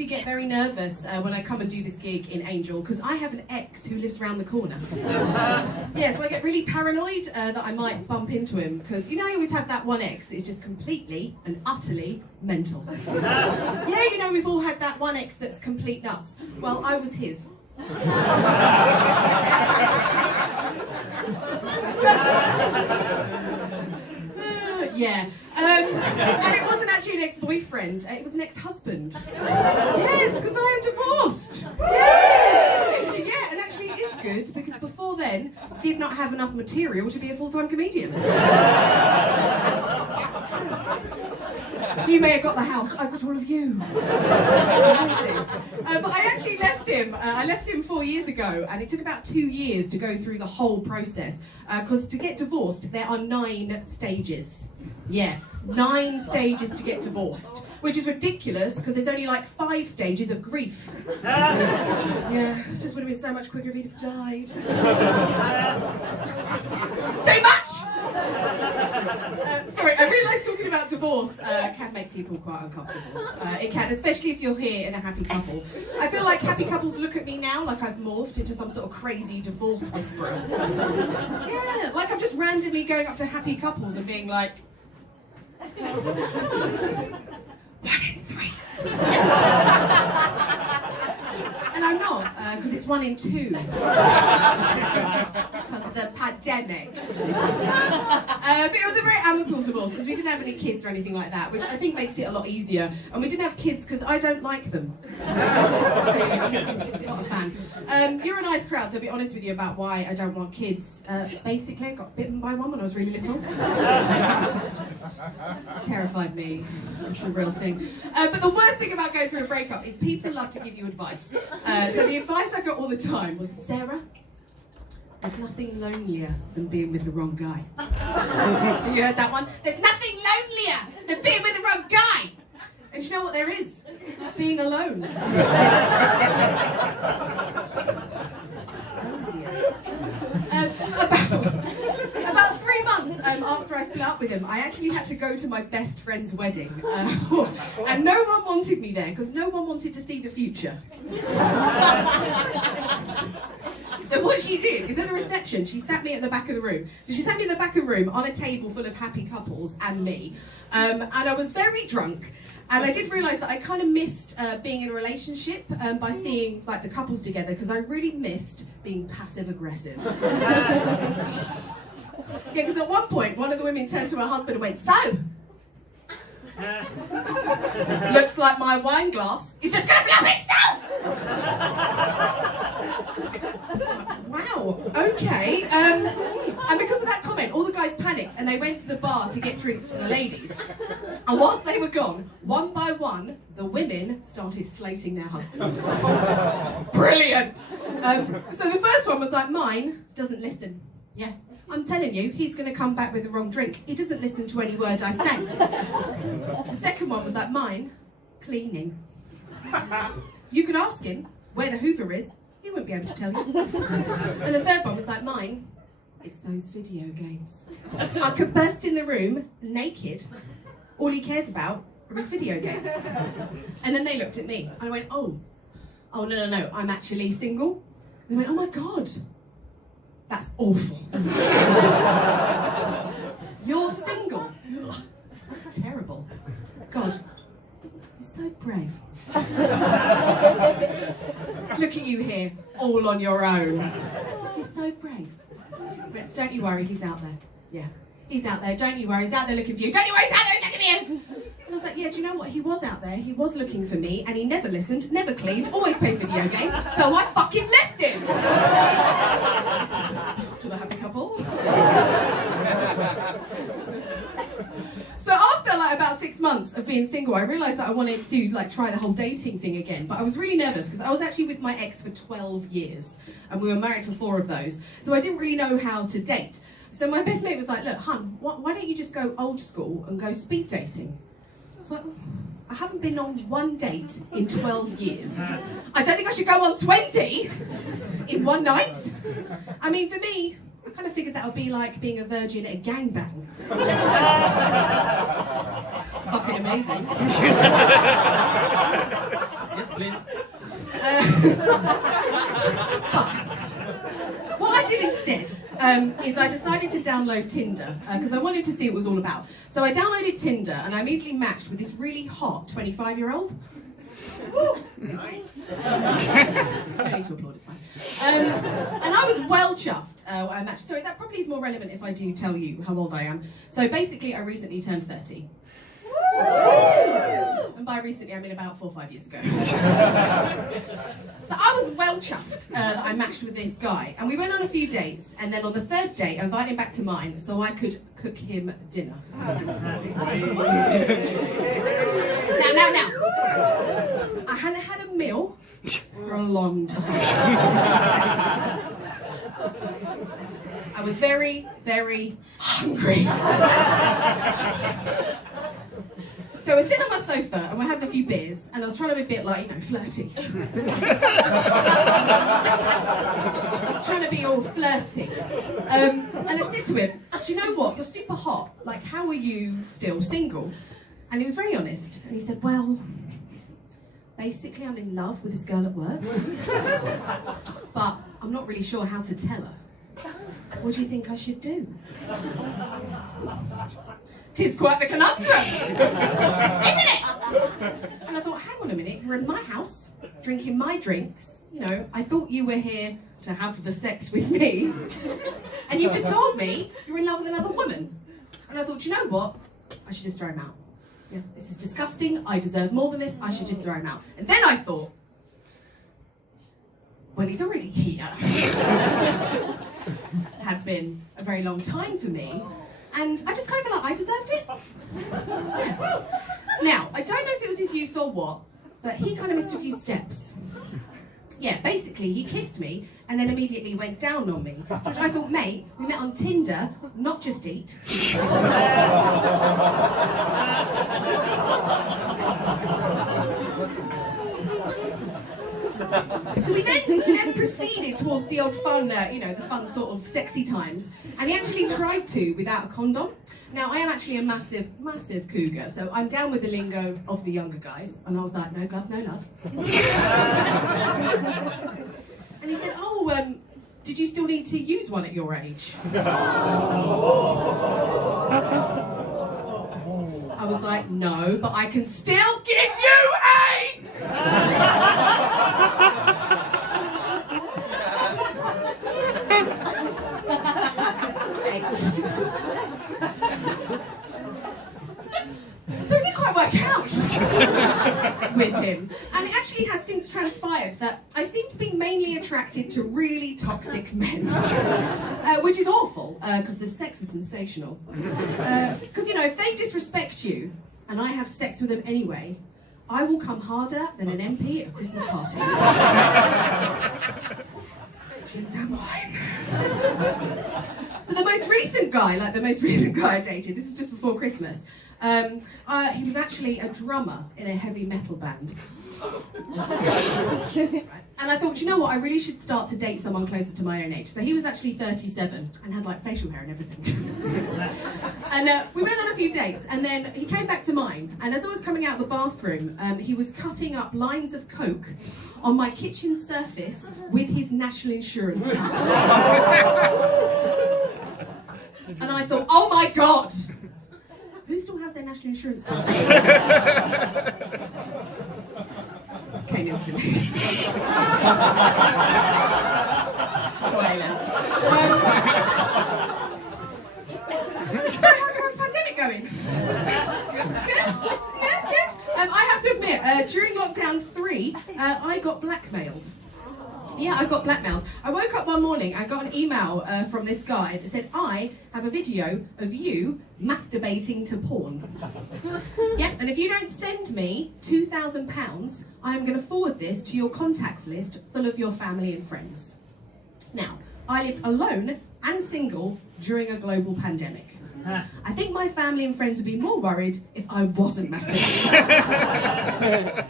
actually get very nervous when I come and do this gig in Angel, because I have an ex who lives around the corner. Yeah, so I get really paranoid that I might bump into him, because you know you always have that one ex that is just completely and utterly mental. Yeah, you know we've all had that one ex that's complete nuts. Well, I was his. Yeah. And it wasn't actually an ex-boyfriend, it was an ex-husband. Yes, because I am divorced. Yeah, and actually it is good, because before then, did not have enough material to be a full-time comedian. You may have got the house, I got all of you. But I actually left him. I left him 4 years ago, and it took about 2 years to go through the whole process. Because to get divorced, there are 9 stages. Yeah, 9 stages to get divorced, which is ridiculous because there's only like 5 stages of grief. Yeah, just would have been so much quicker if he'd have died. Too much! Sorry, I realise talking about divorce can make people quite uncomfortable. It can, especially if you're here in a happy couple. I feel like happy couples look at me now like I've morphed into some sort of crazy divorce whisperer. Yeah, like I'm just randomly going up to happy couples and being like, 1 in 3. And I'm not, because it's 1 in 2. Because of the pandemic. But it was a very amicable divorce because we didn't have any kids or anything like that, which I think makes it a lot easier. And we didn't have kids because I don't like them. Not a fan. You're a nice crowd, so I'll be honest with you about why I don't want kids. Basically, I got bitten by one when I was really little. Just terrified me. It's a real thing. But the worst thing about going through a breakup is people love to give you advice. So the advice I got all the time was, Sarah, there's nothing lonelier than being with the wrong guy. Have you heard that one? There's nothing lonelier than being with the wrong guy. And you know what there is? Being alone. About 3 months after I split up with him, I actually had to go to my best friend's wedding. And no one wanted me there because no one wanted to see the future. So what she did is at the reception, she sat me at the back of the room. So she sat me in the back of the room on a table full of happy couples and me. And I was very drunk. And I did realise that I kind of missed being in a relationship by seeing like the couples together because I really missed being passive-aggressive. Yeah, because at one point, one of the women turned to her husband and went, so? Looks like my wine glass is just going to flop itself! Wow, okay. And because of that comment, all the guys panicked and they went to the bar to get drinks for the ladies. And whilst they were gone, one by one, the women started slating their husbands. Brilliant! So the first one was like, mine doesn't listen. Yeah, I'm telling you, he's going to come back with the wrong drink. He doesn't listen to any word I say. The second one was like, mine, cleaning. You could ask him where the Hoover is, he wouldn't be able to tell you. And the third one was like, mine, it's those video games. I could burst in the room, naked, all he cares about are his video games. And then they looked at me, and I went, oh, no, I'm actually single. And they went, oh my God, that's awful. You're single? Ugh, that's terrible. God, you're so brave. Look at you here, all on your own. You're so brave. But don't you worry, he's out there. Yeah, he's out there, don't you worry, he's out there looking for you. Don't you worry, he's out there, he's looking for you! And I was like, yeah, do you know what? He was out there, he was looking for me, and he never listened, never cleaned, always played video games, so I fucking left him! To the happy couple. So after like about 6 months of being single, I realised that I wanted to like try the whole dating thing again, but I was really nervous because I was actually with my ex for 12 years and we were married for 4 of those, so I didn't really know how to date. So my best mate was like, look, hun, why don't you just go old school and go speed dating? I was like, I haven't been on 1 date in 12 years. I don't think I should go on 20 in 1 night. I mean, for me, I kind of figured that would be like being a virgin at a gangbang. Fucking amazing. But what I did instead is I decided to download Tinder because I wanted to see what it was all about. So I downloaded Tinder and I immediately matched with this really hot 25-year-old. Nice. No need to applaud, it's fine. And I was well chuffed. I matched. Sorry, that probably is more relevant if I do tell you how old I am. So basically, I recently turned 30. And by recently, I mean about 4 or 5 years ago. So I was well chuffed. I matched with this guy, and we went on a few dates. And then on the 3rd date, I invited him back to mine so I could cook him dinner. Now. I hadn't had a meal for a long time. I was very, very hungry. So we're sitting on my sofa and we're having a few beers, and I was trying to be a bit like, you know, flirty. I was trying to be all flirty. And I said to him, do you know what? You're super hot. Like, how are you still single? And he was very honest. And he said, well, basically I'm in love with this girl at work. But I'm not really sure how to tell her. What do you think I should do? 'Tis quite the conundrum, isn't it? And I thought, hang on a minute, you're in my house, drinking my drinks. You know, I thought you were here to have the sex with me. And you've just told me you're in love with another woman. And I thought, you know what? I should just throw him out. Yeah, this is disgusting. I deserve more than this. I should just throw him out. And then I thought, well, he's already here. Had been a very long time for me. And I just kind of felt like I deserved it. Yeah. Now, I don't know if it was his youth or what, but he kind of missed a few steps. Yeah, basically, he kissed me and then immediately went down on me. Which I thought, mate, we met on Tinder, not just eat. So we then proceeded towards the old fun, you know, the fun sort of sexy times. And he actually tried to without a condom. Now, I am actually a massive, massive cougar, so I'm down with the lingo of the younger guys. And I was like, no glove, no love. And he said, oh, did you still need to use one at your age? I was like, no, but I can still give you AIDS! So it didn't quite work out with him. And it actually has since transpired that I seem to be mainly attracted to really toxic men. Which is awful, because the sex is sensational. Because, you know, if they disrespect you, and I have sex with them anyway, I will come harder than an MP at a Christmas party. Jeez, am I? So the most recent guy I dated, this is just before Christmas, he was actually a drummer in a heavy metal band. And I thought, you know what, I really should start to date someone closer to my own age. So he was actually 37 and had like facial hair and everything. And we went on a few dates, and then he came back to mine, and as I was coming out of the bathroom, he was cutting up lines of coke on my kitchen surface with his national insurance card. And I thought, oh my God! Who still has their national insurance card? Came instantly. That's why I left. So how's your pandemic going? Good? Yeah, good. I have to admit, during lockdown 3, I got blackmailed. Yeah, I got blackmailed. I woke up one morning, I got an email from this guy that said, I have a video of you masturbating to porn. Yeah, and if you don't send me £2,000, I'm going to forward this to your contacts list full of your family and friends. Now, I lived alone and single during a global pandemic. I think my family and friends would be more worried if I wasn't masturbating.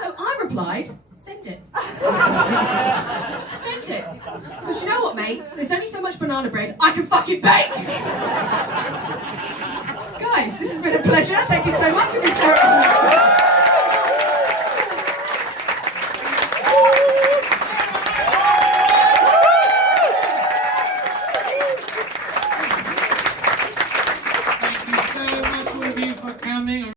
So I replied, send it. Send it. Because you know what, mate? There's only so much banana bread I can fucking bake! Guys, this has been a pleasure. Thank you so much.